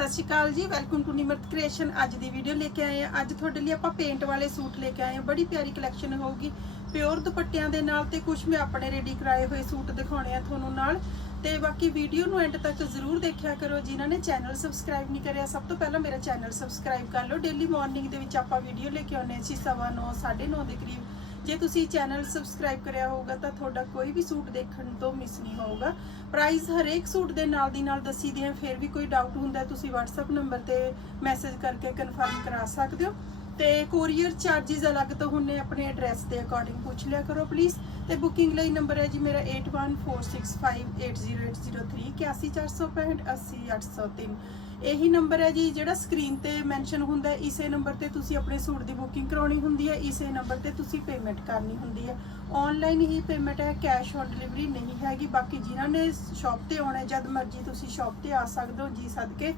ਸਤਿ ਸ਼੍ਰੀ ਅਕਾਲ ਜੀ welcome to Nimrat creation ਅੱਜ ਦੀ ਵੀਡੀਓ ਲੈ ਕੇ ਆਏ ਆ ਅੱਜ ਤੁਹਾਡੇ ਲਈ ਆਪਾਂ ਪੇਂਟ ਵਾਲੇ ਸੂਟ ਲੈ ਕੇ ਆਏ ਆ ਬੜੀ ਪਿਆਰੀ ਕਲੈਕਸ਼ਨ ਹੋਊਗੀ। ਪਿਓਰ ਦੁਪੱਟਿਆਂ ਦੇ ਨਾਲ ਤੇ ਕੁਝ ਮੈਂ ਆਪਣੇ ਰੈਡੀ ਕਰਾਏ ਹੋਏ ਸੂਟ ਦਿਖਾਉਣੇ ਆ ਤੁਹਾਨੂੰ ਨਾਲ। ਤੇ ਬਾਕੀ ਵੀਡੀਓ ਨੂੰ ਐਂਡ ਤੱਕ ਜ਼ਰੂਰ ਦੇਖਿਆ ਕਰੋ। ਜਿਨ੍ਹਾਂ ਨੇ ਚੈਨਲ ਸਬਸਕ੍ਰਾਈਬ ਨਹੀਂ ਕਰਿਆ, ਸਭ ਤੋਂ ਪਹਿਲਾਂ ਮੇਰਾ ਚੈਨਲ ਸਬਸਕ੍ਰਾਈਬ ਕਰ ਲਓ। ਡੇਲੀ ਮਾਰਨਿੰਗ ਦੇ ਵਿੱਚ ਆਪਾਂ ਵੀਡੀਓ ਲੈ ਕੇ ਆਉਂਦੇ ਸੀ 9:30 9:30 ਦੇ ਕਰੀਬ ਜੇ ਤੁਸੀਂ ਚੈਨਲ ਸਬਸਕ੍ਰਾਈਬ ਕਰਿਆ ਹੋਊਗਾ ਤਾਂ ਤੁਹਾਡਾ ਕੋਈ ਵੀ ਸੂਟ ਦੇਖਣ ਤੋਂ ਮਿਸ ਨਹੀਂ ਹੋਊਗਾ। ਪ੍ਰਾਈਸ ਹਰੇਕ ਸੂਟ ਦੇ ਨਾਲ ਦੀ ਨਾਲ ਦੱਸੀ ਦੀ ਹੈ, ਫਿਰ ਵੀ ਕੋਈ ਡਾਊਟ ਹੁੰਦਾ ਤੁਸੀਂ WhatsApp ਨੰਬਰ ਤੇ ਮੈਸੇਜ ਕਰਕੇ ਕਨਫਰਮ ਕਰਾ ਸਕਦੇ ਹੋ। ਤੇ ਕੋਰੀਅਰ ਚਾਰजेस ਅਲੱਗ ਤੋਂ ਹੁੰਨੇ ਆਪਣੇ ਐਡਰੈਸ ਦੇ ਅਕੋਰਡਿੰਗ ਪੁੱਛ ਲਿਆ ਕਰੋ ਪਲੀਜ਼ ਤੇ ਬੁਕਿੰਗ ਲਈ ਨੰਬਰ ਹੈ ਜੀ ਮੇਰਾ 8146580803 81465 80803 ਇਹੀ ਨੰਬਰ ਹੈ ਜੀ, ਜਿਹੜਾ ਸਕਰੀਨ ਤੇ ਮੈਂਸ਼ਨ ਹੁੰਦਾ ਇਸੇ ਨੰਬਰ ਤੇ ਤੁਸੀਂ ਆਪਣੇ ਸੂਟ ਦੀ ਬੁਕਿੰਗ ਕਰਾਉਣੀ ਹੁੰਦੀ ਹੈ, ਇਸੇ ਨੰਬਰ ਤੇ ਤੁਸੀਂ ਪੇਮੈਂਟ ਕਰਨੀ ਹੁੰਦੀ ਹੈ। ਆਨਲਾਈਨ ਹੀ ਪੇਮੈਂਟ ਹੈ ਕੈਸ਼ ਔਨ ਡਿਲੀਵਰੀ ਨਹੀਂ ਹੈਗੀ, ਬਾਕੀ ਜਿਨ੍ਹਾਂ ਨੇ ਸ਼ਾਪ ਤੇ ਆਉਣਾ ਜਦ ਮਰਜ਼ੀ ਤੁਸੀਂ ਸ਼ਾਪ ਤੇ ਆ ਸਕਦੇ ਹੋ, ਜੀ ਸਦਕੇ।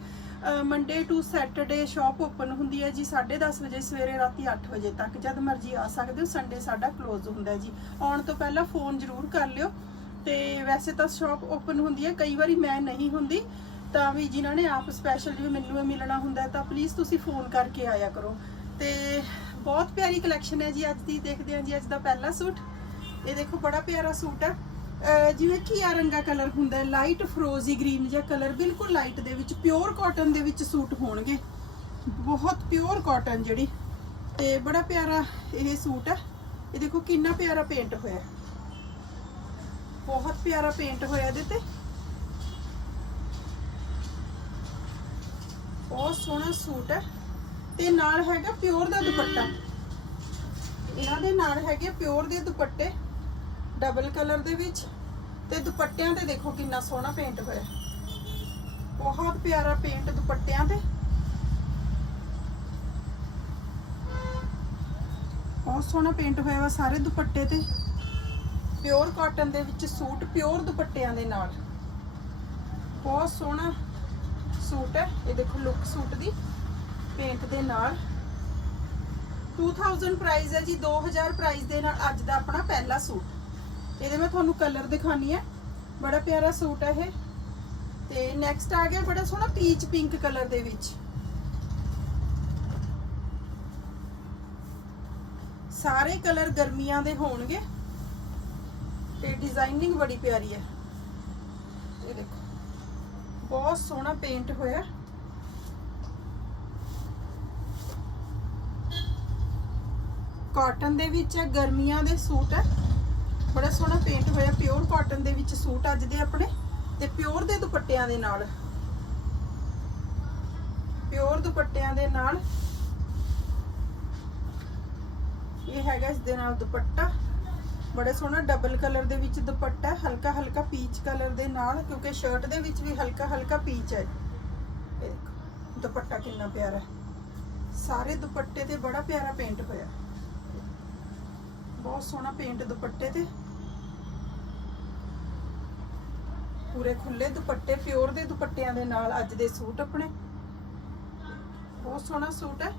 Monday to Saturday shop open ਹੁੰਦੀ ਹੈ ਜੀ 10:30 ਵਜੇ, ਸਵੇਰੇ ਰਾਤੀ 8 ਵਜੇ ਤੱਕ, ਜਦ ਮਰਜ਼ੀ ਆ ਸਕਦੇ ਹੋ ਸੰਡੇ ਸਾਡਾ ਕਲੋਜ਼ ਹੁੰਦਾ ਜੀ। ਆਉਣ ਤੋਂ ਪਹਿਲਾਂ ਫੋਨ ਜ਼ਰੂਰ ਕਰ ਲਿਓ। ਤੇ ਵੈਸੇ ਤਾਂ ਸ਼ਾਪ ਓਪਨ ਹੁੰਦੀ ਹੈ, ਕਈ ਵਾਰੀ ਮੈਂ ਨਹੀਂ ਹੁੰਦੀ, ਤਾਂ ਵੀ ਜਿਨ੍ਹਾਂ ਨੇ ਆਪ ਸਪੈਸ਼ਲ ਜਿਵੇਂ ਮੈਨੂੰ ਇਹ ਮਿਲਣਾ ਹੁੰਦਾ ਤਾਂ ਪਲੀਜ਼ ਤੁਸੀਂ ਫੋਨ ਕਰਕੇ ਆਇਆ ਕਰੋ। ਤੇ ਬਹੁਤ ਪਿਆਰੀ ਕਲੈਕਸ਼ਨ ਹੈ ਜੀ ਅੱਜ ਦੀ, ਦੇਖਦੇ ਹਾਂ ਜੀ ਅੱਜ ਦਾ ਪਹਿਲਾ ਸੂਟ। ਇਹ ਦੇਖੋ, ਬੜਾ ਪਿਆਰਾ ਸੂਟ ਹੈ। ਜਿਵੇਂ ਕੀ ਆ ਰੰਗਾ ਕਲਰ ਹੁੰਦਾ ਲਾਈਟ ਫਰੋਜ਼ੀ ਗ੍ਰੀਨ ਜਿਹਾ ਕਲਰ ਬਿਲਕੁਲ ਲਾਈਟ ਦੇ ਵਿੱਚ ਪਿਓਰ ਕਾਟਨ ਦੇ ਵਿੱਚ ਸੂਟ ਹੋਣਗੇ। ਬਹੁਤ ਪਿਓਰ ਕਾਟਨ ਜਿਹੜੀ, ਤੇ ਬੜਾ ਪਿਆਰਾ ਇਹ ਸੂਟ ਹੈ। ਇਹ ਦੇਖੋ, ਕਿੰਨਾ ਪਿਆਰਾ ਪੇਂਟ ਹੋਇਆ ਬਹੁਤ ਪਿਆਰਾ ਪੇਂਟ ਹੋਇਆ ਇਹਦੇ ਤੇ। ਬਹੁਤ ਸੋਹਣਾ ਸੂਟ ਹੈ। ਤੇ ਨਾਲ ਹੈਗਾ ਪਿਓਰ ਦਾ ਦੁਪੱਟਾ। ਇਹਨਾਂ ਦੇ ਨਾਲ ਹੈਗੇ ਪਿਓਰ ਦੇ ਦੁਪੱਟੇ ਡਬਲ ਕਲਰ ਦੇ ਵਿੱਚ। ਤੇ ਦੁਪੱਟਿਆਂ ਤੇ ਦੇਖੋ ਕਿੰਨਾ ਸੋਹਣਾ ਪੇਂਟ ਹੋਇਆ। ਬਹੁਤ ਪਿਆਰਾ ਪੇਂਟ ਦੁਪੱਟਿਆਂ ਤੇ। ਬਹੁਤ ਸੋਹਣਾ ਪੇਂਟ ਹੋਇਆ ਵਾ ਸਾਰੇ ਦੁਪੱਟੇ ਤੇ। ਪਿਓਰ ਕਾਟਨ ਦੇ ਵਿੱਚ ਸੂਟ, ਪਿਓਰ ਦੁਪੱਟਿਆਂ ਦੇ ਨਾਲ। ਬਹੁਤ ਸੋਹਣਾ ਸੂਟ ਹੈ। ਇਹ ਦੇਖੋ, ਲੁੱਕ ਸੂਟ ਦੀ ਪੇਂਟ ਦੇ ਨਾਲ। 2000 ਪ੍ਰਾਈਸ ਹੈ ਜੀ 2000 ਪ੍ਰਾਈਸ ਦੇ ਨਾਲ ਅੱਜ ਦਾ ਆਪਣਾ ਪਹਿਲਾ ਸੂਟ। ਇਹਦੇ ਮੈਂ ਤੁਹਾਨੂੰ ਕਲਰ ਦਿਖਾਣੀ ਹੈ। ਬੜਾ ਪਿਆਰਾ ਸੂਟ ਹੈ ਇਹ। ਤੇ ਨੈਕਸਟ ਆ ਗਿਆ ਬੜਾ ਸੋਹਣਾ ਪੀਚ ਪਿੰਕ ਕਲਰ ਦੇ ਵਿੱਚ। ਸਾਰੇ ਕਲਰ ਗਰਮੀਆਂ ਦੇ ਹੋਣਗੇ। ਤੇ ਡਿਜ਼ਾਈਨਿੰਗ ਬੜੀ ਪਿਆਰੀ ਹੈ। ਇਹ ਦੇਖੋ, ਬਹੁਤ ਸੋਹਣਾ ਪੇਂਟ ਹੋਇਆ। ਕਾਟਨ ਦੇ ਵਿੱਚ ਹੈ, ਗਰਮੀਆਂ ਦੇ ਸੂਟ ਹੈ। ਬੜਾ ਸੋਹਣਾ ਪੇਂਟ ਹੋਇਆ ਪਿਓਰ ਕਾਟਨ ਦੇ ਵਿੱਚ ਸੂਟ ਅੱਜ ਦੇ ਆਪਣੇ ਤੇ ਪਿਓਰ ਦੇ ਦੁਪੱਟਿਆਂ ਦੇ ਨਾਲ। ਪਿਓਰ ਦੁਪੱਟਿਆਂ ਦੇ ਨਾਲ। ਇਹ ਹੈਗਾ ਇਸ ਦੇ ਨਾਲ ਦੁਪੱਟਾ। ਬੜਾ ਸੋਹਣਾ ਡਬਲ ਕਲਰ ਦੇ ਵਿੱਚ ਦੁਪੱਟਾ ਹਲਕਾ ਹਲਕਾ ਪੀਚ ਕਲਰ ਦੇ ਨਾਲ, ਕਿਉਂਕਿ ਸ਼ਰਟ ਦੇ ਵਿੱਚ ਵੀ ਹਲਕਾ ਹਲਕਾ ਪੀਚ ਹੈ। ਦੇਖੋ, ਦੁਪੱਟਾ ਕਿੰਨਾ ਪਿਆਰਾ ਸਾਰੇ ਦੁਪੱਟੇ ਤੇ ਬੜਾ ਪਿਆਰਾ ਪੇਂਟ ਹੋਇਆ ਬਹੁਤ ਸੋਹਣਾ ਪੇਂਟ ਦੁਪੱਟੇ ਤੇ। ਪੂਰੇ ਖੁੱਲੇ ਦੁਪੱਟੇ ਪਿਓਰ ਦੇ ਦੁਪੱਟਿਆਂ ਦੇ ਨਾਲ ਅੱਜ ਦੇ ਸੂਟ ਆਪਣੇ। ਬਹੁਤ ਸੋਹਣਾ ਸੂਟ ਹੈ।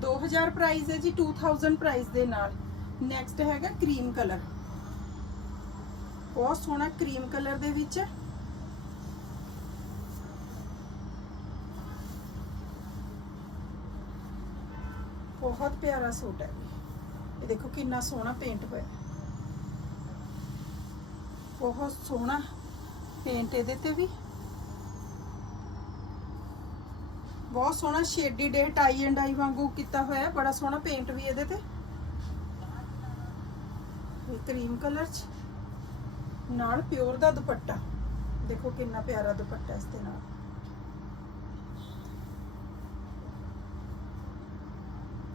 2000 ਪ੍ਰਾਈਸ ਹੈ ਜੀ 2000 ਪ੍ਰਾਈਸ ਦੇ ਨਾਲ। ਨੈਕਸਟ ਹੈਗਾ ਕਰੀਮ ਕਲਰ ਬਹੁਤ ਸੋਹਣਾ ਕਰੀਮ ਕਲਰ ਦੇ ਵਿੱਚ। ਹੈ ਬਹੁਤ ਪਿਆਰਾ ਸੂਟ ਹੈ ਇਹ ਦੇਖੋ ਕਿੰਨਾ ਸੋਹਣਾ ਪੇਂਟ ਹੋਇਆ। ਬਹੁਤ ਸੋਹਣਾ ਪੇਂਟ ਇਹਦੇ ਤੇ ਵੀ। ਬਹੁਤ ਸੋਹਣਾ ਸ਼ੇਡੀ ਡੇ ਟਾਈ ਐਂਡ ਆਈ ਵਾਂਗੂ ਕੀਤਾ ਹੋਇਆ ਹੈ। ਬੜਾ ਸੋਹਣਾ ਪੇਂਟ ਵੀ ਇਹਦੇ ਤੇ। ਇਹ ਕਰੀਮ ਕਲਰ ਚ। ਨਾਲ ਪਿਓਰ ਦਾ ਦੁਪੱਟਾ। ਦੇਖੋ ਕਿੰਨਾ ਪਿਆਰਾ ਦੁਪੱਟਾ ਇਸ ਦੇ ਨਾਲ।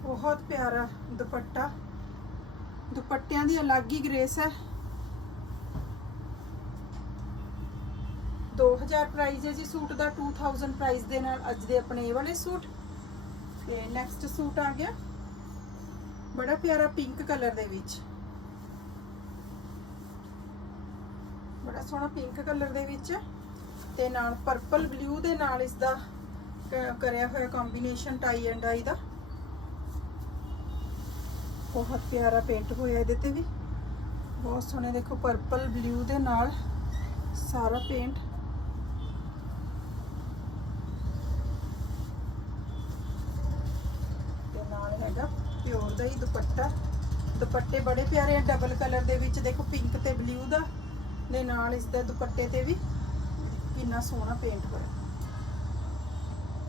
ਬਹੁਤ ਪਿਆਰਾ ਦੁਪੱਟਾ। ਦੁਪੱਟਿਆਂ ਦੀ ਅਲੱਗ ਹੀ ਗ੍ਰੇਸ ਹੈ। 2000 ਪ੍ਰਾਈਸ ਹੈ ਜੀ ਸੂਟ ਦਾ 2000 ਪ੍ਰਾਈਸ ਦੇ ਨਾਲ ਅੱਜ ਦੇ ਆਪਣੇ ਇਹ ਵਾਲੇ ਸੂਟ। ਤੇ ਨੈਕਸਟ ਸੂਟ ਆ ਗਿਆ। ਬੜਾ ਪਿਆਰਾ ਪਿੰਕ ਕਲਰ ਦੇ ਵਿੱਚ। ਬੜਾ ਸੋਹਣਾ ਪਿੰਕ ਕਲਰ ਦੇ ਵਿੱਚ ਤੇ ਨਾਲ ਪਰਪਲ ਬਲੂ ਦੇ ਨਾਲ ਇਸ ਦਾ ਕਰਿਆ ਹੋਇਆ ਕੰਬੀਨੇਸ਼ਨ ਟਾਈ ਐਂਡ ਆਈ ਦਾ। ਬਹੁਤ ਪਿਆਰਾ ਪੇਂਟ ਹੋਇਆ ਇਹਦੇ ਤੇ ਵੀ। ਬਹੁਤ ਸੋਹਣੇ ਦੇਖੋ ਪਰਪਲ ਬਲੂ ਦੇ ਨਾਲ ਸਾਰਾ ਪੇਂਟ ਤੇ ਨਾਲ ਹੈਗਾ ਪਿਓਰ ਦਾ ਹੀ ਦੁਪੱਟਾ। ਦੁਪੱਟੇ ਬੜੇ ਪਿਆਰੇ ਆ ਡਬਲ ਕਲਰ ਦੇ ਵਿੱਚ ਦੇਖੋ ਪਿੰਕ ਤੇ ਬਲੂ ਦਾ। ਦੇ ਨਾਲ ਇਸ ਦੇ ਦੁਪੱਟੇ ਤੇ ਵੀ ਕਿੰਨਾ ਸੋਹਣਾ ਪੇਂਟ ਹੋਇਆ।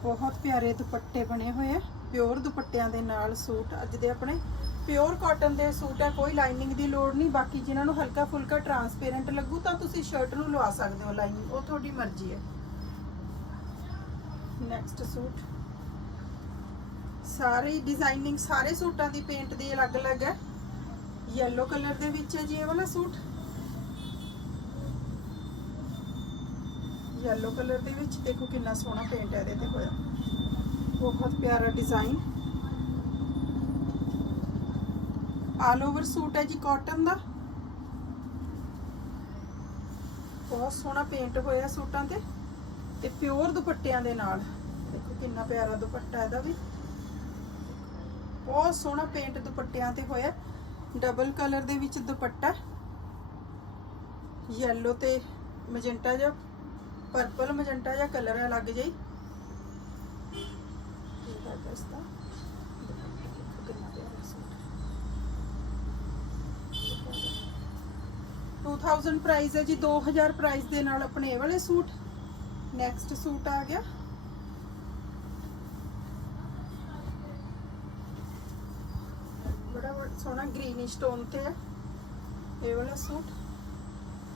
ਬਹੁਤ ਪਿਆਰੇ ਦੁਪੱਟੇ ਬਣੇ ਹੋਏ ਆ ਪਿਓਰ ਦੁਪੱਟਿਆਂ ਦੇ ਨਾਲ ਸੂਟ। ਅੱਜ ਦੇ ਆਪਣੇ ਪਿਓਰ ਕਾਟਨ ਦੇ ਸੂਟ ਆ, ਕੋਈ ਲਾਈਨਿੰਗ ਦੀ ਲੋੜ ਨਹੀਂ। ਬਾਕੀ ਜਿਨ੍ਹਾਂ ਨੂੰ ਹਲਕਾ ਫੁਲਕਾ ਟਰਾਂਸਪੇਰੈਂਟ ਲੱਗੂ ਤਾਂ ਤੁਸੀਂ ਸ਼ਰਟ ਨੂੰ ਲਵਾ ਸਕਦੇ ਹੋ ਲਾਈਨਿੰਗ ਉਹ ਤੁਹਾਡੀ ਮਰਜ਼ੀ ਹੈ ਨੈਕਸਟ ਸੂਟ। ਸਾਰੇ ਡਿਜ਼ਾਈਨਿੰਗ ਸਾਰੇ ਸੂਟਾਂ ਦੀ ਪੇਂਟ ਦੀ ਅਲੱਗ-ਅਲੱਗ ਹੈ ਯੈਲੋ ਕਲਰ ਦੇ ਵਿੱਚ ਹੈ ਜੀ ਇਹ ਵਾਲਾ ਸੂਟ। ਯੈਲੋ ਕਲਰ ਦੇ ਵਿੱਚ ਦੇਖੋ ਕਿੰਨਾ ਸੋਹਣਾ ਪੇਂਟ ਹੈ ਇਹਦੇ ਤੇ ਹੋਇਆ। ਬਹੁਤ ਪਿਆਰਾ ਡਿਜ਼ਾਈਨ ਆਲ ਓਵਰ ਸੂਟ ਹੈ ਜੀ ਕਾਟਨ ਦਾ। ਬਹੁਤ ਸੋਹਣਾ ਪੇਂਟ ਹੋਇਆ ਸੂਟਾਂ ਤੇ। ਤੇ ਪਿਓਰ ਦੁਪੱਟਿਆਂ ਦੇ ਨਾਲ। ਦੇਖੋ ਕਿੰਨਾ ਪਿਆਰਾ ਦੁਪੱਟਾ ਇਹਦਾ ਵੀ। ਬਹੁਤ ਸੋਹਣਾ ਪੇਂਟ ਦੁਪੱਟਿਆਂ ਤੇ ਹੋਇਆ। ਡਬਲ ਕਲਰ ਦੇ ਵਿੱਚ ਦੁਪੱਟਾ। ਯੈਲੋ ਤੇ ਮੈਜੈਂਟਾ ਜਿਹਾ। ਪਰਪਲ ਮੈਜੈਂਟਾ ਜਿਹਾ ਕਲਰ ਹੈ ਲੱਗ ਜਾਈ ਇਹ ਹੈਗਾ ਇਸ ਦਾ ਦੁਪੱਟਾ ਦੇਖੋ ਕਿੰਨਾ ਪਿਆਰਾ ਸੂਟ 2000 ਪ੍ਰਾਈਸ ਹੈ ਜੀ 2000 ਪ੍ਰਾਈਸ ਦੇ ਨਾਲ ਆਪਣੇ ਇਹ ਵਾਲੇ ਸੂਟ। ਨੈਕਸਟ ਸੂਟ ਆ ਗਿਆ। ਬੜਾ ਬੜਾ ਸੋਹਣਾ ਗ੍ਰੀਨ ਸਟੋਨ ਤੇ ਹੈ। ਇਹ ਵਾਲਾ ਸੂਟ।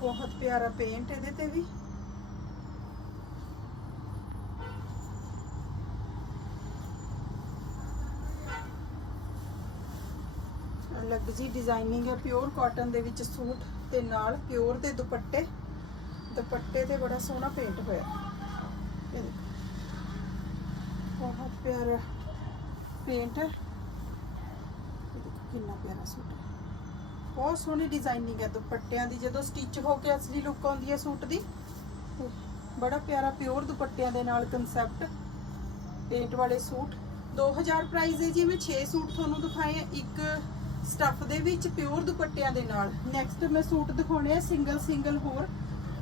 ਬਹੁਤ ਪਿਆਰਾ ਪੇਂਟ ਇਹਦੇ ਤੇ ਵੀ। ਅਲੱਗ ਜੀ ਡਿਜ਼ਾਈਨਿੰਗ ਹੈ ਪਿਓਰ ਕਾਟਨ ਦੇ ਵਿੱਚ ਸੂਟ ਤੇ ਨਾਲ ਪਿਓਰ ਦੇ ਦੁਪੱਟੇ। ਦੁਪੱਟੇ ਤੇ ਬੜਾ ਸੋਹਣਾ ਪੇਂਟ ਹੋਇਆ। ਇਹ ਦੇਖੋ ਬਹੁਤ ਪਿਆਰਾ ਪੇਂਟ ਹੈ। ਇਹ ਦੇਖੋ ਕਿੰਨਾ ਪਿਆਰਾ ਸੂਟ ਬਹੁਤ ਸੋਹਣੀ ਡਿਜ਼ਾਈਨਿੰਗ ਹੈ ਦੁਪੱਟਿਆਂ ਦੀ। ਜਦੋਂ ਸਟਿਚ ਹੋ ਕੇ ਅਸਲੀ ਲੁੱਕ ਆਉਂਦੀ ਹੈ ਸੂਟ ਦੀ, ਬੜਾ ਪਿਆਰਾ ਪਿਓਰ ਦੁਪੱਟਿਆਂ ਦੇ ਨਾਲ ਕਨਸੈਪਟ ਪੇਂਟ ਵਾਲੇ ਸੂਟ। 2000 ਪ੍ਰਾਈਸ ਹੈ ਜੀ, ਮੈਂ 6 ਸੂਟ ਤੁਹਾਨੂੰ ਦਿਖਾਏ ਆ। ਇੱਕ ਸਟੱਫ ਦੇ ਵਿੱਚ ਪਿਓਰ ਦੁਪੱਟਿਆਂ ਦੇ ਨਾਲ। ਨੈਕਸਟ ਮੈਂ ਸੂਟ ਦਿਖਾਉਣੇ ਆ, ਸਿੰਗਲ ਸਿੰਗਲ ਹੋਰ।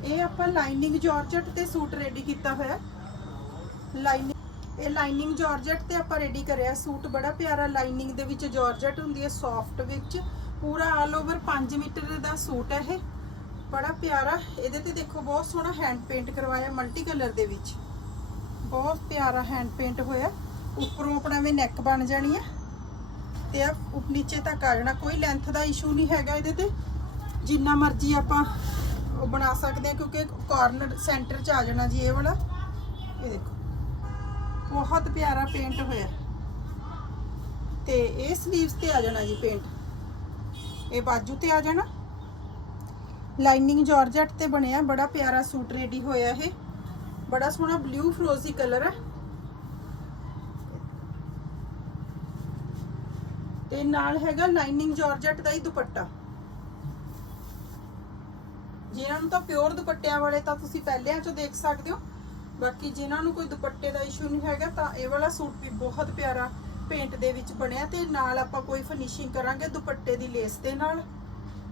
ਇਹ ਆਪਾਂ ਲਾਈਨਿੰਗ ਜਾਰਜਟ ਤੇ ਸੂਟ ਰੈਡੀ ਕੀਤਾ ਹੋਇਆ। ਲਾਈਨਿੰਗ ਇਹ ਲਾਈਨਿੰਗ ਜਾਰਜਟ ਤੇ ਆਪਾਂ ਰੈਡੀ ਕਰਿਆ। ਸੂਟ ਬੜਾ ਪਿਆਰਾ ਲਾਈਨਿੰਗ ਦੇ ਵਿੱਚ ਜਾਰਜਟ ਹੁੰਦੀ ਹੈ ਸੌਫਟ ਵਿੱਚ। ਪੂਰਾ ਆਲ ਓਵਰ 5 ਮੀਟਰ ਦਾ ਸੂਟ ਹੈ ਇਹ। ਬੜਾ ਪਿਆਰਾ। ਇਹਦੇ ਤੇ ਦੇਖੋ, ਬਹੁਤ ਸੋਹਣਾ ਹੈਂਡ ਪੇਂਟ ਕਰਵਾਇਆ ਮਲਟੀ ਕਲਰ ਦੇ ਵਿੱਚ। ਬਹੁਤ ਪਿਆਰਾ ਹੈਂਡ ਪੇਂਟ ਹੋਇਆ। ਉੱਪਰੋਂ ਆਪਣਾ ਵੀ ਨੈਕ ਬਣ ਜਾਣੀ ਹੈ। ਤੇ ਆ ਨੀਚੇ ਤੱਕ ਆ ਜਾਣਾ ਕੋਈ ਲੈਂਥ ਦਾ ਇਸ਼ੂ ਨਹੀਂ ਹੈਗਾ ਇਹਦੇ ਤੇ। ਜਿੰਨਾ ਮਰਜ਼ੀ ਆਪਾਂ ਉਹ ਬਣਾ ਸਕਦੇ ਹਾਂ ਕਿਉਂਕਿ ਕਾਰਨਰ ਸੈਂਟਰ 'ਚ ਆ ਜਾਣਾ ਜੀ ਇਹ ਵਾਲਾ। ਇਹ ਦੇਖੋ, ਬਹੁਤ ਪਿਆਰਾ ਪੇਂਟ ਹੋਇਆ। ਤੇ ਇਹ ਸਲੀਵਸ ਤੇ ਆ ਜਾਣਾ ਜੀ ਪੇਂਟ ਇਹ ਬਾਜੂ ਤੇ ਆ ਜਾਣਾ। ਲਾਈਨਿੰਗ ਜਾਰਜਟ ਤੇ ਬਣਿਆ, ਬੜਾ ਪਿਆਰਾ ਸੂਟ ਰੈਡੀ ਹੋਇਆ ਇਹ। ਬੜਾ ਸੋਹਣਾ ਬਲੂ ਫਰੋਜ਼ੀ ਕਲਰ ਹੈ। ਤੇ ਨਾਲ ਹੈਗਾ ਲਾਈਨਿੰਗ ਜਾਰਜਟ ਦਾ ਹੀ ਦੁਪੱਟਾ। ਜਿਨ੍ਹਾਂ ਨੂੰ ਤਾਂ ਪਿਓਰ ਦੁਪੱਟਿਆਂ ਵਾਲੇ ਤਾਂ ਤੁਸੀਂ ਪਹਿਲਿਆਂ ਚੋਂ ਦੇਖ ਸਕਦੇ ਹੋ। ਬਾਕੀ ਜਿਨ੍ਹਾਂ ਨੂੰ ਕੋਈ ਦੁਪੱਟੇ ਦਾ ਇਸ਼ੂ ਨਹੀਂ ਹੈਗਾ, ਤਾਂ ਇਹ ਵਾਲਾ ਸੂਟ ਵੀ ਬਹੁਤ ਪਿਆਰਾ ਪੇਂਟ ਦੇ ਵਿੱਚ ਬਣਿਆ ਤੇ ਨਾਲ ਆਪਾਂ ਕੋਈ ਫਿਨਿਸ਼ਿੰਗ ਕਰਾਂਗੇ ਦੁਪੱਟੇ ਦੀ ਲੇਸ ਦੇ ਨਾਲ।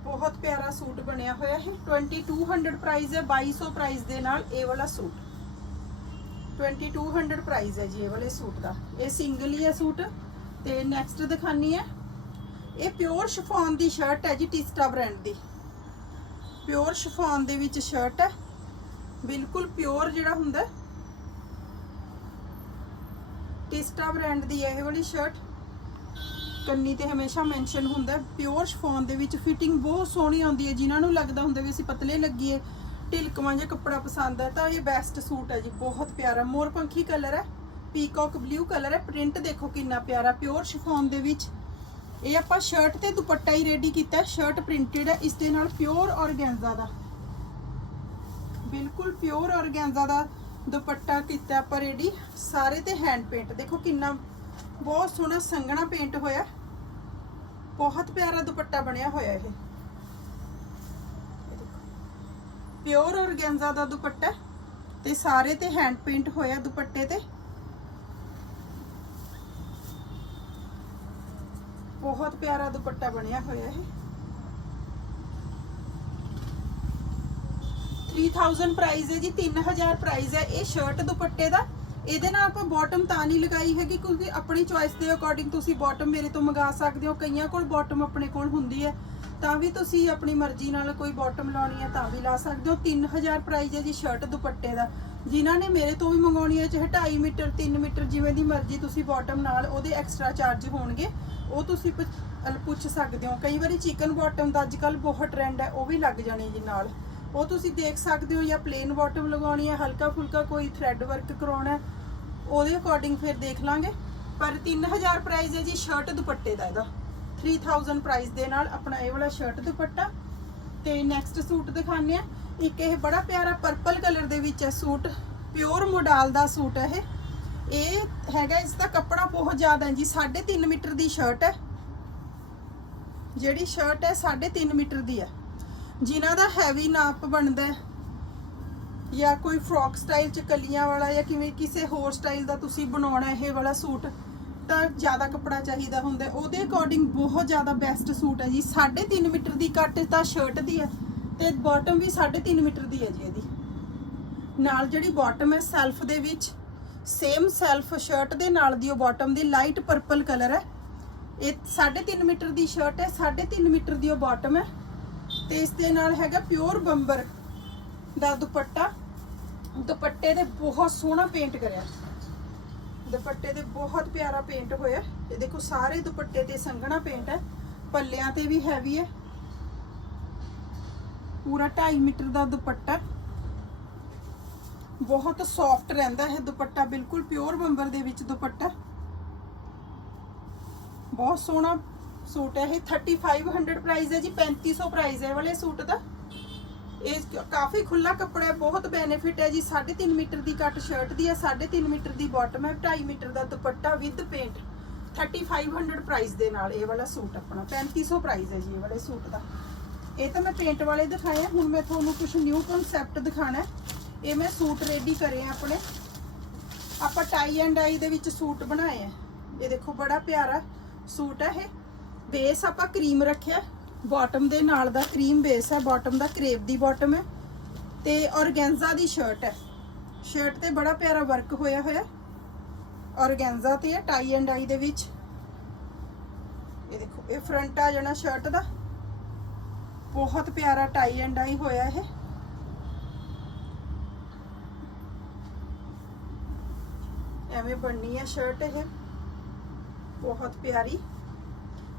ਬਹੁਤ ਪਿਆਰਾ ਸੂਟ ਬਣਿਆ ਹੋਇਆ ਹੈ 2200 ਪ੍ਰਾਈਸ ਹੈ 2200 ਪ੍ਰਾਈਸ ਦੇ ਨਾਲ ਇਹ ਵਾਲਾ ਸੂਟ। 2200 ਪ੍ਰਾਈਸ ਹੈ ਜੀ ਇਹ ਵਾਲੇ ਸੂਟ ਦਾ। ਇਹ ਸਿੰਗਲ ਹੀ ਹੈ ਸੂਟ। ਤੇ ਨੈਕਸਟ ਦਿਖਾਨੀ ਹੈ ਇਹ ਪਿਓਰ ਸ਼ਿਫੋਨ ਦੀ ਸ਼ਰਟ ਹੈ ਜੀ, ਟਿਸਟਾ ਬ੍ਰਾਂਡ ਦੀ। ਪਿਓਰ ਸ਼ਿਫੋਨ ਦੇ ਵਿੱਚ ਸ਼ਰਟ ਹੈ। ਬਿਲਕੁਲ ਪਿਓਰ ਜਿਹੜਾ ਹੁੰਦਾ ਟਿਸਟਾ ਬ੍ਰਾਂਡ ਦੀ ਹੈ ਇਹ ਵਾਲੀ ਸ਼ਰਟ ਕੰਨੀ ਤੇ ਹਮੇਸ਼ਾ ਮੈਂਸ਼ਨ ਹੁੰਦਾ ਪਿਓਰ ਸ਼ਿਫੋਨ ਦੇ ਵਿੱਚ ਫਿਟਿੰਗ ਬਹੁਤ ਸੋਹਣੀ ਆਉਂਦੀ ਹੈ। ਜਿਨ੍ਹਾਂ ਨੂੰ ਲੱਗਦਾ ਹੁੰਦਾ ਵੀ ਅਸੀਂ ਪਤਲੇ ਲੱਗੀਏ, ਢਿਲਕਵਾਂ ਜਿਹਾ ਕੱਪੜਾ ਪਸੰਦ ਹੈ, ਤਾਂ ਇਹ ਬੈਸਟ ਸੂਟ ਹੈ ਜੀ। ਬਹੁਤ ਪਿਆਰਾ। ਮੋਰਪੰਖੀ ਕਲਰ ਹੈ। ਪੀਕੌਕ ਬਲੂ ਕਲਰ ਹੈ। ਪ੍ਰਿੰਟ ਦੇਖੋ ਕਿੰਨਾ ਪਿਆਰਾ ਪਿਓਰ ਸ਼ਿਫੋਨ ਦੇ ਵਿੱਚ। ਇਹ ਆਪਾਂ ਸ਼ਰਟ ਤੇ ਦੁਪੱਟਾ ਹੀ ਰੈਡੀ ਕੀਤਾ ਸ਼ਰਟ ਪ੍ਰਿੰਟਡ ਹੈ। ਇਸ ਦੇ ਨਾਲ ਪਿਓਰ ਔਰਗੈਂਜ਼ਾ ਦਾ। ਬਿਲਕੁਲ ਪਿਓਰ ਔਰਗੈਂਜ਼ਾ ਦਾ ਦੁਪੱਟਾ ਕੀਤਾ ਆਪਾਂ ਰੈਡੀ ਸਾਰੇ ਤੇ ਹੈਂਡ ਪੇਂਟ ਦੇਖੋ ਕਿੰਨਾ ਬਹੁਤ ਸੋਹਣਾ ਸੰਘਣਾ ਪੇਂਟ ਹੋਇਆ। ਬਹੁਤ ਪਿਆਰਾ ਦੁਪੱਟਾ ਬਣਿਆ ਹੋਇਆ ਇਹ। ਪਿਓਰ ਔਰਗੈਂਜ਼ਾ ਦਾ ਦੁਪੱਟਾ ਤੇ ਸਾਰੇ ਤੇ ਹੈਂਡ ਪੇਂਟ ਹੋਇਆ ਦੁਪੱਟੇ ਤੇ। ਬਹੁਤ ਪਿਆਰਾ ਦੁਪੱਟਾ ਬਣਿਆ ਹੋਇਆ ਹੈ 3000 ਪ੍ਰਾਈਸ ਹੈ ਜੀ 3000 ਪ੍ਰਾਈਸ ਹੈ ਇਹ ਸ਼ਰਟ ਦੁਪੱਟੇ ਦਾ। ਇਹਦੇ ਨਾਲ ਆਪਾਂ ਬਾਟਮ ਤਾਂ ਨਹੀਂ ਲਗਾਈ ਹੈਗੀ, ਕਿਉਂਕਿ ਆਪਣੀ ਚੁਆਇਸ ਦੇ ਅਕੋਰਡਿੰਗ ਤੁਸੀਂ ਬਾਟਮ ਮੇਰੇ ਤੋਂ ਮੰਗਾ ਸਕਦੇ ਹੋ। ਕਈਆਂ ਕੋਲ ਬਾਟਮ ਆਪਣੇ ਕੋਲ ਹੁੰਦੀ ਹੈ। ਤਾਂ ਵੀ ਤੁਸੀਂ ਆਪਣੀ ਮਰਜ਼ੀ ਨਾਲ ਕੋਈ ਬਾਟਮ ਲਾਉਣੀ ਹੈ ਤਾਂ ਵੀ ਲਾ ਸਕਦੇ ਹੋ। 3000 ਪ੍ਰਾਈਸ ਹੈ ਜੀ ਸ਼ਰਟ ਦੁਪੱਟੇ ਦਾ। ਜਿਨ੍ਹਾਂ ਨੇ ਮੇਰੇ ਤੋਂ ਵੀ ਮੰਗਾਉਣੀ ਹੈ, ਚਾਹੇ 2.5 ਮੀਟਰ 3 ਮੀਟਰ ਜਿਵੇਂ ਦੀ ਮਰਜ਼ੀ ਤੁਸੀਂ ਬਾਟਮ ਨਾਲ ਉਹਦੇ ਐਕਸਟਰਾ ਚਾਰਜ ਹੋਣਗੇ। ਉਹ ਤੁਸੀਂ ਪੁੱਛ- ਪੁੱਛ ਸਕਦੇ ਹੋ। ਕਈ ਵਾਰੀ ਚਿਕਨ ਬਾਟਮ ਦਾ ਅੱਜ ਅੱਜਕੱਲ ਬਹੁਤ ਟ੍ਰੈਂਡ ਹੈ, ਉਹ ਵੀ ਲੱਗ ਜਾਣੀ ਜੀ ਨਾਲ। ਉਹ ਤੁਸੀਂ ਦੇਖ ਸਕਦੇ ਹੋ ਜਾਂ ਪਲੇਨ ਬਾਟਮ ਲਗਾਉਣੀ ਹੈ ਹਲਕਾ ਫੁਲਕਾ ਕੋਈ ਥ੍ਰੈਡ ਵਰਕ ਕਰਾਉਣਾ ਹੈ, ਉਹਦੇ ਅਕੋਰਡਿੰਗ ਫਿਰ ਦੇਖ ਲਾਂਗੇ। ਪਰ 3000 ਪ੍ਰਾਈਸ ਹੈ ਜੀ ਸ਼ਰਟ ਦੁਪੱਟੇ ਦਾ ਇਹਦਾ। 3000 ਪ੍ਰਾਈਸ ਦੇ ਨਾਲ ਆਪਣਾ ਇਹ ਵਾਲਾ ਸ਼ਰਟ ਦੁਪੱਟਾ। ਤੇ ਨੈਕਸਟ ਸੂਟ ਦਿਖਾਉਂਦੇ ਆ ਇੱਕ ਇਹ ਬੜਾ ਪਿਆਰਾ ਪਰਪਲ ਕਲਰ ਦੇ ਵਿੱਚ ਹੈ ਸੂਟ ਪਿਓਰ ਮੋਡਲ ਦਾ ਸੂਟ ਹੈ ਇਹ। ਇਹ ਹੈਗਾ ਇਸ ਦਾ ਕੱਪੜਾ ਬਹੁਤ ਜ਼ਿਆਦਾ ਹੈ ਜੀ 3.5 ਮੀਟਰ ਦੀ ਸ਼ਰਟ ਹੈ। ਜਿਹੜੀ ਸ਼ਰਟ ਹੈ 3.5 ਮੀਟਰ ਦੀ ਹੈ। ਜਿਨ੍ਹਾਂ ਦਾ ਹੈਵੀ ਨਾਪ ਬਣਦਾ ਹੈ, ਜਾਂ ਕੋਈ ਫਰੋਕ ਸਟਾਈਲ ਚ ਕਲੀਆਂ ਵਾਲਾ ਜਾਂ ਕਿਵੇਂ ਕਿਸੇ ਹੋਰ ਸਟਾਈਲ ਦਾ ਤੁਸੀਂ ਬਣਾਉਣਾ ਇਹ ਵਾਲਾ ਸੂਟ, ਤਾਂ ਜ਼ਿਆਦਾ ਕੱਪੜਾ ਚਾਹੀਦਾ ਹੁੰਦਾ ਉਹਦੇ ਅਕੋਰਡਿੰਗ ਬਹੁਤ ਜ਼ਿਆਦਾ ਬੈਸਟ ਸੂਟ ਹੈ ਜੀ। 3.5 ਮੀਟਰ ਦੀ ਕੱਟ ਤਾਂ ਸ਼ਰਟ ਦੀ ਹੈ ਤੇ ਬਾਟਮ ਵੀ 3.5 ਮੀਟਰ ਦੀ ਹੈ ਜੀ ਇਹਦੀ। ਨਾਲ ਜਿਹੜੀ ਬਾਟਮ ਹੈ ਸੈਲਫ ਦੇ ਵਿੱਚ ਸੇਮ ਸੈਲਫ ਸ਼ਰਟ ਦੇ ਨਾਲ ਦੀ ਉਹ ਬਾਟਮ ਦੀ ਲਾਈਟ ਪਰਪਲ ਕਲਰ ਹੈ। ਇਹ 3.5 ਮੀਟਰ ਦੀ ਸ਼ਰਟ ਹੈ 3.5 ਮੀਟਰ ਦੀ ਉਹ ਬਾਟਮ ਹੈ। ਤੇ ਇਸ ਦੇ ਨਾਲ ਹੈਗਾ ਪਿਓਰ ਬੰਬਰ ਦਾ ਦੁਪੱਟਾ। ਦੁਪੱਟੇ ਦੇ ਬਹੁਤ ਸੋਹਣਾ ਪੇਂਟ ਕਰਿਆ। ਦੁਪੱਟੇ ਦੇ ਬਹੁਤ ਪਿਆਰਾ ਪੇਂਟ ਹੋਇਆ। ਇਹ ਦੇਖੋ ਸਾਰੇ ਦੁਪੱਟੇ ਤੇ ਸੰਘਣਾ ਪੇਂਟ ਹੈ। ਪੱਲਿਆਂ ਤੇ ਵੀ ਹੈਵੀ ਹੈ। ਪੂਰਾ 2.5 ਮੀਟਰ ਦਾ ਦੁਪੱਟਾ। ਬਹੁਤ ਸੌਫਟ ਰਹਿੰਦਾ ਹੈ ਦੁਪੱਟਾ, ਬਿਲਕੁਲ ਪਿਓਰ ਬੰਬਰ ਦੇ ਵਿੱਚ ਦੁਪੱਟਾ। ਬਹੁਤ ਸੋਹਣਾ ਸੂਟ ਹੈ ਇਹ 3500 ਪ੍ਰਾਈਸ ਹੈ ਜੀ 3500 ਪ੍ਰਾਈਸ ਹੈ ਇਹ ਵਾਲੇ ਸੂਟ ਦਾ। ਇਹ ਕਾਫੀ ਖੁੱਲਾ ਕੱਪੜਾ ਹੈ, ਬਹੁਤ ਬੈਨੀਫਿਟ ਹੈ ਜੀ 3.5 ਮੀਟਰ ਦੀ ਕੱਟ ਸ਼ਰਟ ਦੀ ਹੈ 3.5 ਮੀਟਰ ਦੀ ਬਾਟਮ ਹੈ 2.5 ਮੀਟਰ ਦਾ ਦੁਪੱਟਾ ਵਿਦ ਪੇਂਟ 3500 ਪ੍ਰਾਈਸ ਦੇ ਨਾਲ ਇਹ ਵਾਲਾ ਸੂਟ ਆਪਣਾ 3500 ਪ੍ਰਾਈਸ ਹੈ ਜੀ ਇਹ ਵਾਲੇ ਸੂਟ ਦਾ। ਇਹ ਤਾਂ ਮੈਂ ਪੇਂਟ ਵਾਲੇ ਦਿਖਾਏ ਹੁਣ ਮੈਂ ਤੁਹਾਨੂੰ ਕੁਝ ਨਿਊ ਕਨਸੈਪਟ ਦਿਖਾਣਾ ਹੈ। ਇਹ ਮੈਂ ਸੂਟ ਰੈਡੀ ਕਰੇ ਆ ਆਪਣੇ। ਆਪਾਂ ਟਾਈ ਐਂਡ ਆਈ ਦੇ ਵਿੱਚ ਸੂਟ ਬਣਾਏ ਆ। ਇਹ ਦੇਖੋ ਬੜਾ ਪਿਆਰਾ ਸੂਟ ਹੈ ਇਹ। ਬੇਸ ਆਪਾਂ ਕਰੀਮ ਰੱਖਿਆ। ਬਾਟਮ ਦੇ ਨਾਲ ਦਾ ਕਰੀਮ ਬੇਸ ਹੈ ਬਾਟਮ ਦਾ ਕਰੇਪ ਦੀ ਬਾਟਮ ਹੈ ਤੇ ਔਰਗੈਂਜ਼ਾ ਦੀ ਸ਼ਰਟ ਹੈ ਸ਼ਰਟ ਤੇ ਬੜਾ ਪਿਆਰਾ ਵਰਕ ਹੋਇਆ ਹੋਇਆ। ਔਰਗੈਂਜ਼ਾ ਤੇ ਹੈ ਟਾਈ ਐਂਡ ਆਈ ਦੇ ਵਿੱਚ। ਇਹ ਦੇਖੋ, ਇਹ ਫਰੰਟ ਆ ਜਾਣਾ ਸ਼ਰਟ ਦਾ। ਬਹੁਤ ਪਿਆਰਾ ਟਾਈ ਐਂਡ ਆਈ ਹੋਇਆ ਇਹ। ਐਵੇਂ ਬਣਨੀ ਆ ਸ਼ਰਟ ਇਹ। ਬਹੁਤ ਪਿਆਰੀ।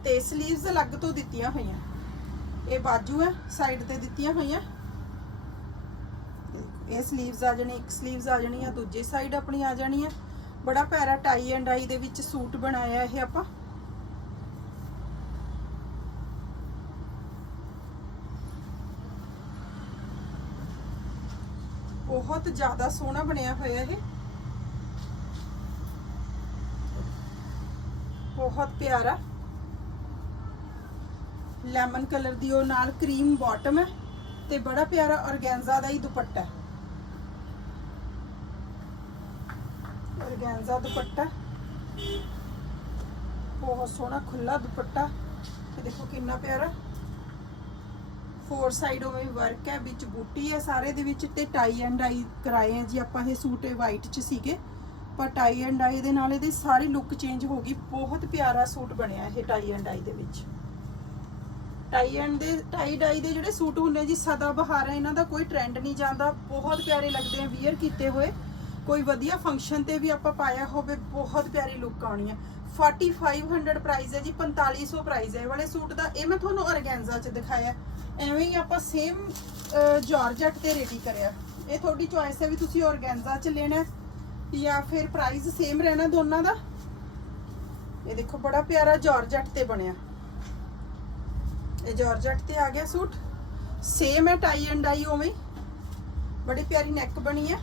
ਤੇ 슬ੀਵਸ ਅਲੱਗ ਤੋਂ ਦਿੱਤੀਆਂ ਹੋਈਆਂ। ਇਹ ਬਾਜੂ ਹੈ ਸਾਈਡ ਤੇ ਦਿੱਤੀਆਂ ਹੋਈਆਂ। ਇਹ 슬ੀਵਸ ਆ ਜਾਣੀ, ਇੱਕ 슬ੀਵਸ ਆ ਜਾਣੀ ਆ, ਦੂਜੀ ਸਾਈਡ ਆਪਣੀ ਆ ਜਾਣੀ ਆ। ਬੜਾ ਪਿਆਰਾ ਟਾਈ ਐਂਡ ਆਈ ਦੇ ਵਿੱਚ ਸੂਟ ਬਣਾਇਆ ਇਹ ਆਪਾਂ। ਬਹੁਤ ਜ਼ਿਆਦਾ ਸੋਹਣਾ ਬਣਿਆ ਹੋਇਆ ਇਹ। ਬਹੁਤ ਪਿਆਰਾ ਲੈਮਨ ਕਲਰ ਦੀ ਉਹ ਨਾਲ ਕਰੀਮ ਬਾਟਮ ਹੈ ਤੇ ਬੜਾ ਪਿਆਰਾ ਔਰਗੈਂਜ਼ਾ ਦਾ ਹੀ ਦੁਪੱਟਾ ਹੈ। ਔਰਗੈਂਜ਼ਾ ਦੁਪੱਟਾ ਬਹੁਤ ਸੋਹਣਾ ਖੁੱਲਾ ਦੁਪੱਟਾ ਤੇ ਦੇਖੋ ਕਿੰਨਾ ਪਿਆਰਾ ਫੋਰ ਸਾਈਡ ਉਵੇਂ ਵਰਕ ਹੈ, ਵਿੱਚ ਬੂਟੀ ਹੈ, ਸਾਰੇ ਦੇ ਵਿੱਚ ਤੇ ਟਾਈ ਐਂਡ ਆਈ ਕਰਾਏ ਹੈ ਜੀ ਆਪਾਂ, ਇਹ ਸੂਟ ਵਾਈਟ ਚ ਸੀਗੇ। ਪਰ ਟਾਈ ਐਂਡ ਆਈ ਦੇ ਨਾਲ ਇਹਦੀ ਸਾਰੀ ਲੁੱਕ ਚੇਂਜ ਹੋ ਗਈ। ਬਹੁਤ ਪਿਆਰਾ ਸੂਟ ਬਣਿਆ ਇਹ ਟਾਈ ਐਂਡ ਆਈ ਦੇ ਵਿੱਚ। ਟਾਈ ਐਂਡ ਦੇ ਟਾਈ ਡਾਈ ਦੇ ਜਿਹੜੇ ਸੂਟ ਹੁੰਦੇ ਜੀ, ਸਦਾ ਬਹਾਰ ਹੈ ਇਹਨਾਂ ਦਾ ਕੋਈ ਟ੍ਰੈਂਡ ਨਹੀਂ ਜਾਂਦਾ। ਬਹੁਤ ਪਿਆਰੇ ਲੱਗਦੇ ਆ ਵੀਅਰ ਕੀਤੇ ਹੋਏ। ਕੋਈ ਵਧੀਆ ਫੰਕਸ਼ਨ ਤੇ ਵੀ ਆਪਾਂ ਪਾਇਆ ਹੋਵੇ, ਬਹੁਤ ਪਿਆਰੀ ਲੁੱਕ ਆਉਣੀ ਹੈ 4500 ਪ੍ਰਾਈਸ ਹੈ ਜੀ 4500 ਪ੍ਰਾਈਸ ਹੈ ਇਹ ਵਾਲੇ ਸੂਟ ਦਾ। ਇਹ ਮੈਂ ਤੁਹਾਨੂੰ ਔਰਗੈਂਜ਼ਾ ਚ ਦਿਖਾਇਆ। ਐਵੇਂ ਹੀ ਆਪਾਂ ਸੇਮ ਜਾਰਜਟ ਤੇ ਰੈਡੀ ਕਰਿਆ। ਇਹ ਤੁਹਾਡੀ ਚੁਆਇਸ ਹੈ ਵੀ ਤੁਸੀਂ ਔਰਗੈਂਜ਼ਾ ਚ ਲੈਣਾ ਜਾਂ ਫਿਰ ਪ੍ਰਾਈਸ ਸੇਮ ਰਹਿਣਾ ਦੋਨਾਂ ਦਾ? ਇਹ ਦੇਖੋ, ਬੜਾ ਪਿਆਰਾ ਜਾਰਜਟ ਤੇ ਬਣਿਆ। ਇਹ ਜਾਰਜਟ ਤੇ ਆ ਗਿਆ ਸੂਟ। ਸੇਮ ਹੈ ਟਾਈ ਐਂਡ ਡਾਈ ਉਵੇਂ। ਬੜੀ ਪਿਆਰੀ ਨੈਕ ਬਣੀ ਹੈ।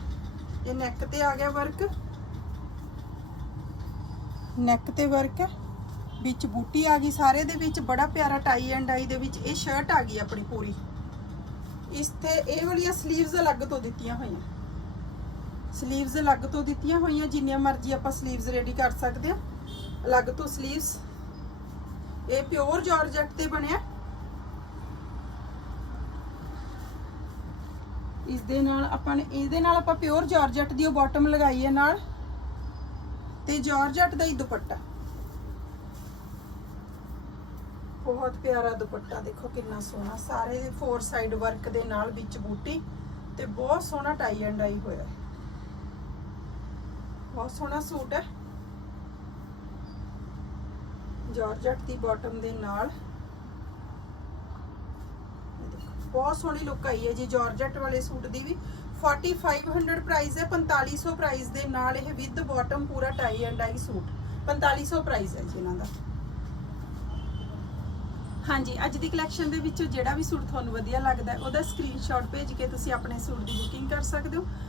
ਇਹ ਨੈਕ ਤੇ ਆ ਗਿਆ ਵਰਕ ਨੈਕ ਤੇ ਵਰਕ ਹੈ। ਵਿੱਚ ਬੂਟੀ ਆ ਗਈ ਸਾਰੇ ਦੇ ਵਿੱਚ। ਬੜਾ ਪਿਆਰਾ ਟਾਈ ਐਂਡ ਡਾਈ ਦੇ ਵਿੱਚ। ਇਹ ਸ਼ਰਟ ਆ ਗਈ ਆਪਣੀ ਪੂਰੀ। ਇਸ ਤੇ ਇਹ ਵਾਲੀਆਂ 슬ੀਵਸ ਅਲੱਗ ਤੋਂ ਦਿੱਤੀਆਂ ਹੋਈਆਂ। ਸਲੀਵਸ ਅਲੱਗ ਤੋਂ ਦਿੱਤੀਆਂ ਹੋਈਆਂ, ਜਿੰਨੀਆਂ ਮਰਜ਼ੀ ਆਪਾਂ ਸਲੀਵਸ ਰੈਡੀ ਕਰ ਸਕਦੇ ਹਾਂ। ਅਲੱਗ ਤੋਂ ਸਲੀਵਸ ਇਹ ਪਿਓਰ ਜਾਰਜਟ ਤੇ ਬਣਿਆ। ਇਸ ਦੇ ਨਾਲ ਆਪਾਂ ਨੇ ਇਹਦੇ ਨਾਲ ਆਪਾਂ ਪਿਓਰ ਜਾਰਜਟ ਦੀ ਉਹ ਬਾਟਮ ਲਗਾਈ ਹੈ ਨਾਲ। ਤੇ ਜਾਰਜਟ ਦਾ ਹੀ ਦੁਪੱਟਾ। ਬਹੁਤ ਪਿਆਰਾ ਦੁਪੱਟਾ। ਦੇਖੋ ਕਿੰਨਾ ਸੋਹਣਾ। ਸਾਰੇ ਫੋਰ ਸਾਈਡ ਵਰਕ ਦੇ ਨਾਲ ਵਿੱਚ ਬੂਟੀ ਤੇ ਬਹੁਤ ਸੋਹਣਾ ਟਾਈ ਐਂਡ ਡਾਈ ਹੋਇਆ ਬਹੁਤ ਸੋਹਣਾ ਸੂਟ ਹੈ। ਜਾਰਜਟ ਦੀ ਬਾਟਮ ਦੇ ਨਾਲ। ਬਹੁਤ ਸੋਹਣੀ ਲੁੱਕ ਆਈ ਹੈ ਜੀ ਜਾਰਜਟ ਵਾਲੇ ਸੂਟ ਦੀ ਵੀ। 4500 ਪ੍ਰਾਈਸ ਹੈ 4500 ਪ੍ਰਾਈਸ ਦੇ ਨਾਲ ਇਹ ਵਿਦ ਬਾਟਮ ਪੂਰਾ tie and dye suit. 4500 price ਹੈ ਜੀ ਇਹਨਾਂ ਦਾ। ਹਾਂਜੀ, ਅੱਜ ਦੀ ਕਲੈਕਸ਼ਨ ਦੇ ਵਿੱਚੋਂ ਜਿਹੜਾ ਵੀ ਸੂਟ ਤੁਹਾਨੂੰ ਵਧੀਆ ਲੱਗਦਾ ਉਹਦਾ ਸਕਰੀਨਸ਼ਾਟ ਭੇਜ ਕੇ ਤੁਸੀਂ ਆਪਣੇ ਸੂਟ ਦੀ ਬੁਕਿੰਗ ਕਰ ਸਕਦੇ ਹੋ।